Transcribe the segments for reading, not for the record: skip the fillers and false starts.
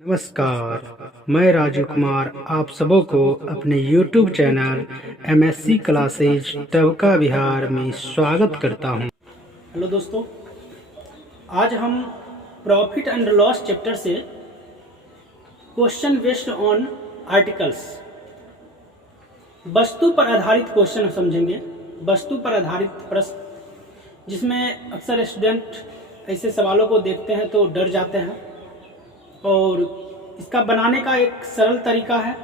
नमस्कार, मैं राजू कुमार आप सबों को अपने YouTube चैनल MSc क्लासेज तबका बिहार में स्वागत करता हूं। हेलो दोस्तों, आज हम प्रॉफिट एंड लॉस चैप्टर से क्वेश्चन बेस्ड ऑन आर्टिकल्स, वस्तु पर आधारित क्वेश्चन समझेंगे। वस्तु पर आधारित प्रश्न, जिसमें अक्सर स्टूडेंट ऐसे सवालों को देखते हैं तो डर जाते हैं, और इसका बनाने का एक सरल तरीका है।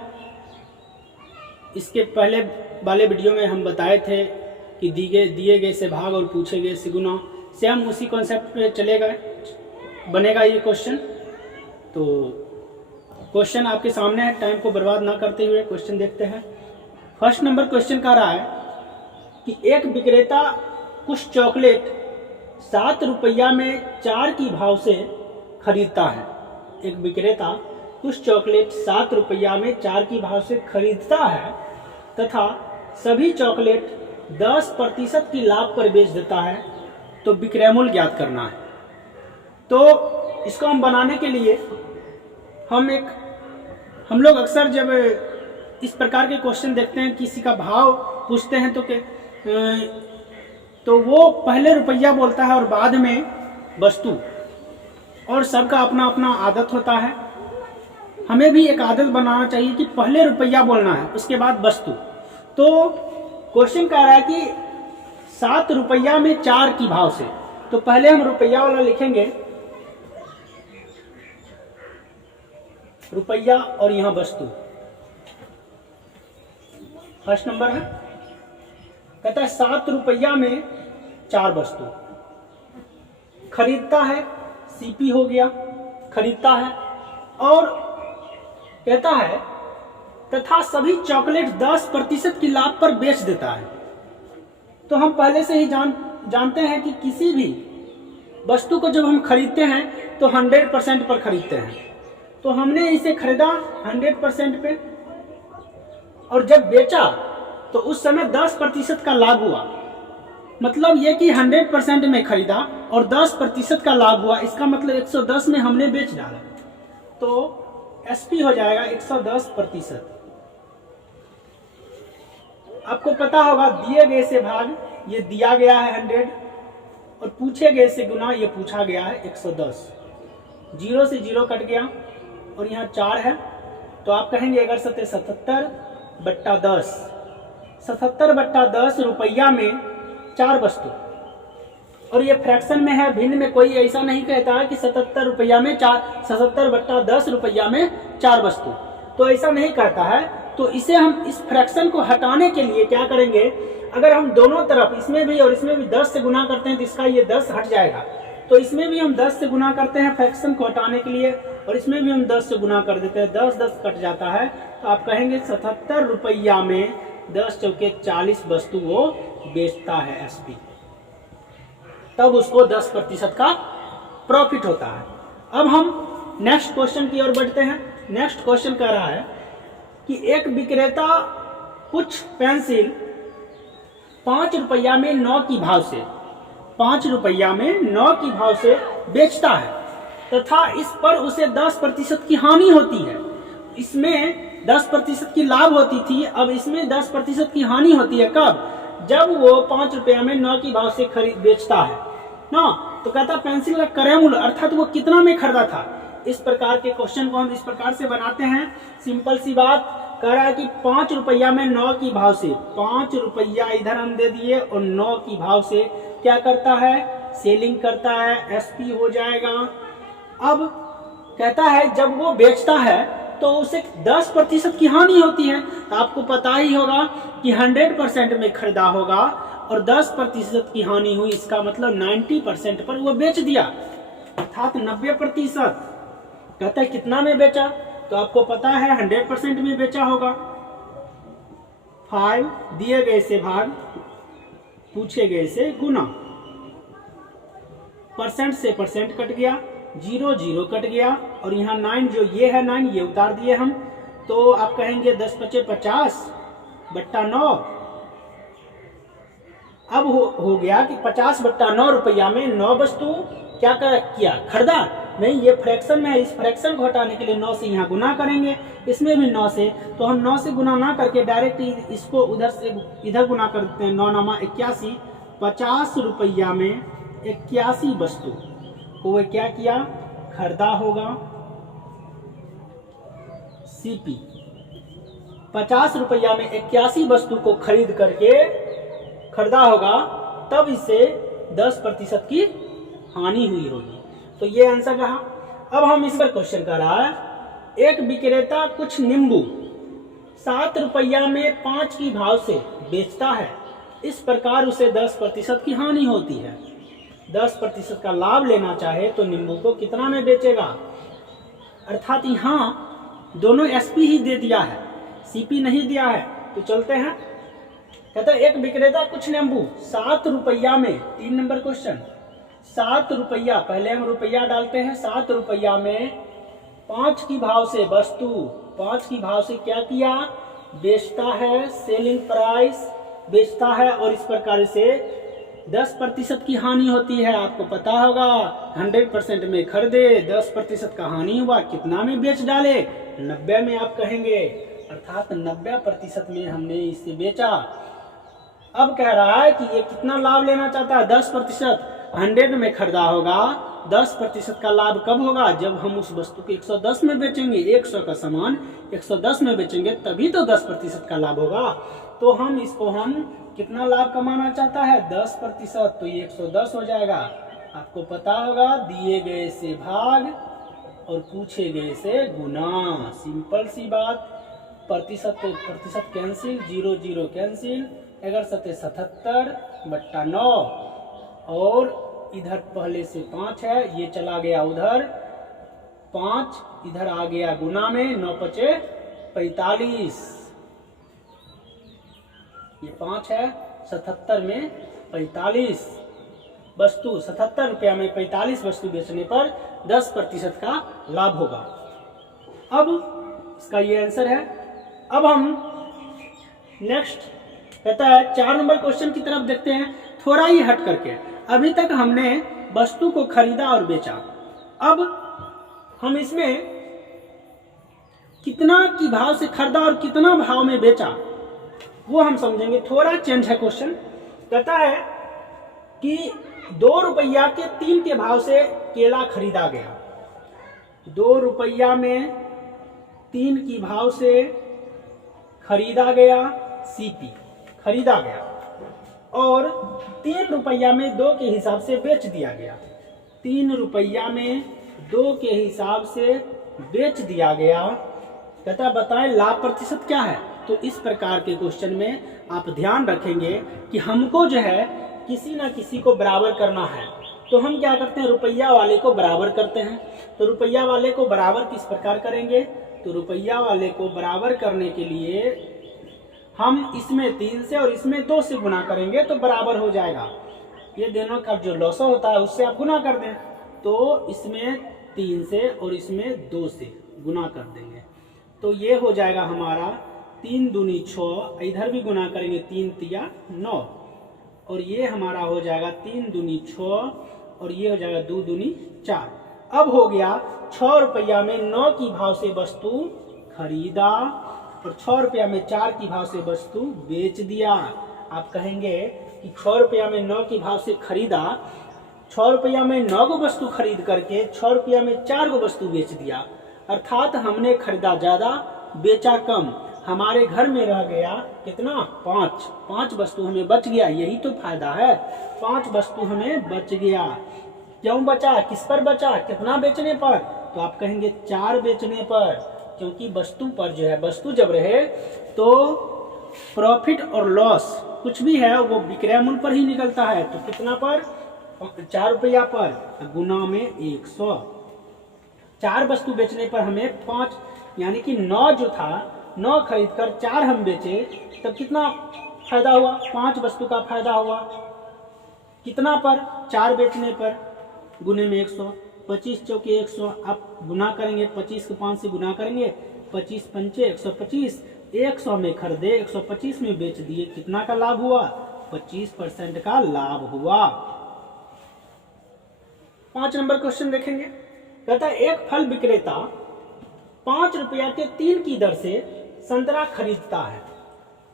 इसके पहले वाले वीडियो में हम बताए थे कि दिए गए से भाग और पूछे गए से गुना, से हम उसी कॉन्सेप्ट पे चले गए, बनेगा ये क्वेश्चन। तो क्वेश्चन आपके सामने है, टाइम को बर्बाद ना करते हुए क्वेश्चन देखते हैं। फर्स्ट नंबर क्वेश्चन कह रहा है कि एक विक्रेता कुछ चॉकलेट 7 रुपया में 4 की भाव से खरीदता है। एक विक्रेता कुछ चॉकलेट 7 रुपया में 4 की भाव से खरीदता है तथा सभी चॉकलेट 10% की लाभ पर बेच देता है, तो विक्रय मूल्य ज्ञात करना है। तो इसको हम बनाने के लिए हम लोग अक्सर जब इस प्रकार के क्वेश्चन देखते हैं, किसी का भाव पूछते हैं तो वो पहले रुपया बोलता है और बाद में वस्तु, और सबका अपना अपना आदत होता है। हमें भी एक आदत बनाना चाहिए कि पहले रुपया बोलना है, उसके बाद वस्तु। तो क्वेश्चन कह रहा है कि 7 रुपया में 4 की भाव से, तो पहले हम रुपया वाला लिखेंगे, रुपया और यहां वस्तु। फर्स्ट नंबर है, कहता है 7 रुपया में 4 वस्तु। खरीदता है, सीपी हो गया, खरीदता है, और कहता है तथा सभी चॉकलेट 10% की लाभ पर बेच देता है। तो हम पहले से ही जानते हैं कि किसी भी वस्तु को जब हम खरीदते हैं तो 100% पर खरीदते हैं। तो हमने इसे खरीदा 100% पे, और जब बेचा तो उस समय 10% का लाभ हुआ। मतलब ये कि 100% में खरीदा और 10% का लाभ हुआ, इसका मतलब 110 में हमने बेच डाला, तो एसपी हो जाएगा 110%। आपको पता होगा दिए गए से भाग, ये दिया गया है 100, और पूछे गए से गुना, ये पूछा गया है 110। 0 से 0 कट गया और यहाँ 4 है, तो आप कहेंगे अगर 77/10, 77/10 रुपया में 4 वस्तु। और ये फ्रैक्शन में है, भिन्न में कोई ऐसा नहीं कहता है कि 77 रुपया में 77/10 रुपया में 4 वस्तु, तो ऐसा नहीं कहता है। तो इसे हम इस फ्रैक्शन को हटाने के लिए क्या करेंगे, अगर हम दोनों तरफ इसमें भी और इसमें भी 10 से गुना करते हैं तो इसका ये 10 हट जाएगा। तो इसमें भी हम 10 से गुना करते हैं फ्रैक्शन को हटाने के लिए, और इसमें भी हम 10 से गुना कर देते हैं, 10 कट जाता है। तो आप कहेंगे 77 रुपया में 10 चौके 40 वस्तु वो बेचता है एसपी, तब उसको 10% का प्रॉफिट होता है। अब हम नेक्स्ट क्वेश्चन की ओर बढ़ते हैं। नेक्स्ट क्वेश्चन कह रहा है कि एक विक्रेता कुछ पेंसिल 5 रुपया में 9 की भाव से, 5 रुपया में 9 की भाव से बेचता है तथा इस पर उसे 10% की हानि होती है। इसमें 10% की लाभ होती थी, अब इसमें 10% की हानि होती है। कब? जब वो 5 रुपया में 9 की भाव से बेचता है ना। तो कहता पेंसिल का क्रय मूल्य, अर्थात वो कितना में खरीदा था। इस प्रकार के क्वेश्चन को हम इस प्रकार से बनाते हैं। सिंपल सी बात, कह रहा है कि 5 रुपया में 9 की भाव से, 5 रुपया इधर हम दे दिए और 9 की भाव से क्या करता है, सेलिंग करता है, एसपी हो जाएगा। अब कहता है जब वो बेचता है तो उसे 10% की हानि होती है। तो आपको पता ही होगा कि 100% में खरीदा होगा और 10% की हानि हुई, इसका मतलब 90% पर वो बेच दिया, अर्थात 90%। कहता है कितना में बेचा, तो आपको पता है 100% में बेचा होगा। 5 दिए गए से भाग, पूछे गए से गुना, परसेंट से परसेंट कट गया, 0 कट गया, और यहाँ 9 जो ये है 9 ये उतार दिए हम, तो आप कहेंगे 10×5 = 50/9। अब हो गया कि 50/9 रुपया में 9 वस्तु क्या किया, खरीदा, नहीं, ये फ्रैक्शन में है, इस फ्रैक्शन को हटाने के लिए 9 से यहाँ गुना करेंगे, इसमें भी 9 से, तो हम 9 से गुना ना करके डायरेक्ट इसको उधर से इधर गुना कर देते हैं। 9 नामा 81, 50 रुपया में 81 वस्तु को वो क्या किया, खरीदा होगा। सीपी 50 रुपया में 81 वस्तु को खरीद करके खरीदा होगा, तब इससे 10% की हानि हुई होगी। तो ये आंसर रहा। अब हम इस पर क्वेश्चन कर रहा है, एक विक्रेता कुछ नींबू 7 रुपया में 5 की भाव से बेचता है, इस प्रकार उसे 10% की हानि होती है। 10% का लाभ लेना चाहे तो नींबू को कितना में बेचेगा। अर्थात यहाँ दोनों एसपी ही दे दिया है, सीपी नहीं दिया है। तो चलते हैं, कहता है एक विक्रेता कुछ नींबू 7 रुपया में, 3 नंबर क्वेश्चन, 7 रुपया, पहले हम रुपया डालते हैं, 7 रुपया में 5 की भाव से वस्तु, 5 की भाव से क्या किया, बेचता है, सेलिंग प्राइस बेचता है, और इस प्रकार से 10% की हानि होती है। आपको पता होगा 100% में खरीदे, 10% का हानि हुआ, कितना में बेच डाले, 90 में आप कहेंगे, अर्थात 90% में हमने इसे बेचा। अब कह रहा है कि ये कितना लाभ लेना चाहता है, 10%, 100 में खरीदा होगा, 10% का लाभ कब होगा, जब हम उस वस्तु को 110 में बेचेंगे, 100 का सामान 110 में बेचेंगे, तभी तो 10% का लाभ होगा। तो हम इसको कितना लाभ कमाना चाहता है, 10%, तो ये 110 हो जाएगा। आपको पता होगा दिए गए से भाग और पूछे गए से गुना, सिंपल सी बात। प्रतिशत तो प्रतिशत कैंसिल, 0 0 कैंसिल, 77/9, और इधर पहले से 5 है, ये चला गया उधर, 5 इधर आ गया गुना में, 9 5 45, ये 5 है, 77 में 45 वस्तु, 77 रुपया में 45 वस्तु बेचने पर 10% का लाभ होगा। अब इसका ये आंसर है। अब हम नेक्स्ट कहता है 4 नंबर क्वेश्चन की तरफ देखते हैं, थोड़ा ही हट करके। अभी तक हमने वस्तु को खरीदा और बेचा, अब हम इसमें कितना की भाव से खरीदा और कितना भाव में बेचा वो हम समझेंगे। थोड़ा चेंज है क्वेश्चन। कहता है कि 2 रुपया के 3 के भाव से केला खरीदा गया, 2 रुपया में 3 की भाव से खरीदा गया, सीपी खरीदा गया, और 3 रुपया में 2 के हिसाब से बेच दिया गया, 3 रुपया में 2 के हिसाब से बेच दिया गया। कहता बताएं लाभ प्रतिशत क्या है। तो इस प्रकार के क्वेश्चन में आप ध्यान रखेंगे कि हमको जो है किसी ना किसी को बराबर करना है, तो हम क्या करते हैं, रुपया वाले को बराबर करते हैं। तो रुपया वाले को बराबर किस प्रकार करेंगे, तो रुपया वाले को बराबर करने के लिए हम इसमें 3 से और इसमें 2 से गुना करेंगे तो बराबर हो जाएगा। ये दोनों का जो लॉसा होता है उससे आप गुना कर दें, तो इसमें 3 से और इसमें 2 से गुना कर देंगे, तो ये हो जाएगा हमारा 3 दूनी 6, इधर भी गुना करेंगे 3 तिया 9, और ये हमारा हो जाएगा 3 दूनी 6, और ये हो जाएगा 2 दूनी 4। अब हो गया 6 रुपया में 9 की भाव से वस्तु खरीदा और 6 रुपया में 4 की भाव से वस्तु बेच दिया। आप कहेंगे कि 6 रुपया में 9 की भाव से खरीदा, 6 रुपया में 9 को वस्तु खरीद करके 6 रुपया में 4 को वस्तु बेच दिया, अर्थात हमने खरीदा ज्यादा बेचा कम। हमारे घर में रह गया कितना, 5 वस्तु हमें बच गया, यही तो फायदा है, 5 वस्तु हमें बच गया। क्यों बचा, किस पर बचा, कितना बेचने पर, तो आप कहेंगे 4 बेचने पर, क्योंकि वस्तु पर जो है, वस्तु जब रहे तो प्रॉफिट और लॉस कुछ भी है वो विक्रय मूल्य पर ही निकलता है। तो कितना पर, 4 रुपया पर, गुना में 100। 4 वस्तु बेचने पर हमें 5, यानी कि 9 जो था, 9 खरीद कर 4 हम बेचे, तब कितना फायदा हुआ, 5 वस्तु का फायदा हुआ। कितना पर, 4 बेचने पर, गुने में 100, 25 चौके 100, आप गुना करेंगे, 25 को 5 से गुना करेंगे, 25 पंचे 125, 100 में खरीदे, 125 में बेच दिए, कितना का लाभ हुआ, 25% का लाभ हुआ। 5 नंबर क्वेश्चन देखेंगे। कहता है एक फल विक्रेता 5 रुपया के 3 की दर से संतरा खरीदता है।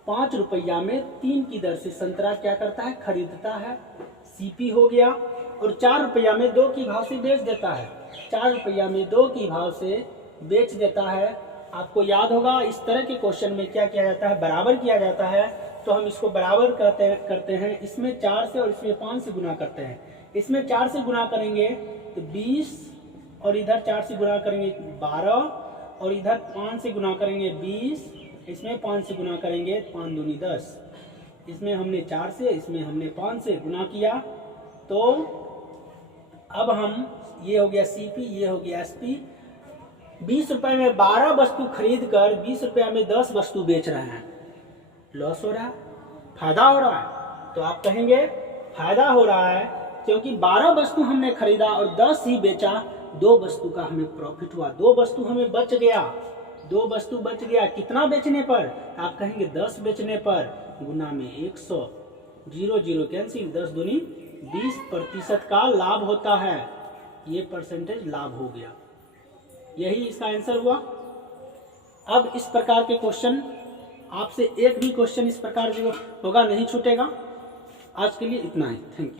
5 रुपया में 3 की दर से संतरा क्या करता है, खरीदता है, सीपी हो गया। और 4 रुपया में 2 की भाव से बेच देता है। 4 रुपया में 2 की भाव से बेच देता है। आपको याद होगा इस तरह के क्वेश्चन में क्या किया जाता है, बराबर किया जाता है। तो हम इसको बराबर करते हैं, इसमें 4 से और इसमें 5 से गुना करते हैं। इसमें 4 से गुना करेंगे तो 20 और इधर 4 से गुना करेंगे 12 और इधर 5 से गुना करेंगे 20, इसमें 5 से गुना करेंगे 5 दूनी 10। इसमें हमने 4 से, इसमें हमने 5 से गुना किया। तो अब हम, ये हो गया सीपी, ये हो गया एसपी। 20 रुपए में 12 वस्तु खरीद कर 20 रुपया में 10 वस्तु बेच रहे हैं। लॉस हो रहा है, फायदा हो रहा है? तो आप कहेंगे फायदा हो रहा है, क्योंकि 12 वस्तु हमने खरीदा और 10 ही बेचा। 2 वस्तु का हमें प्रॉफिट हुआ, 2 वस्तु हमें बच गया, 2 वस्तु बच गया। कितना बेचने पर? आप कहेंगे 10 बेचने पर, गुना में 100, 0 0 कैंसिल, 10 दूनी 20% का लाभ होता है। ये परसेंटेज लाभ हो गया। यही इसका आंसर हुआ। अब इस प्रकार के क्वेश्चन आपसे एक भी क्वेश्चन इस प्रकार जो होगा नहीं छूटेगा। आज के लिए इतना ही, थैंक यू।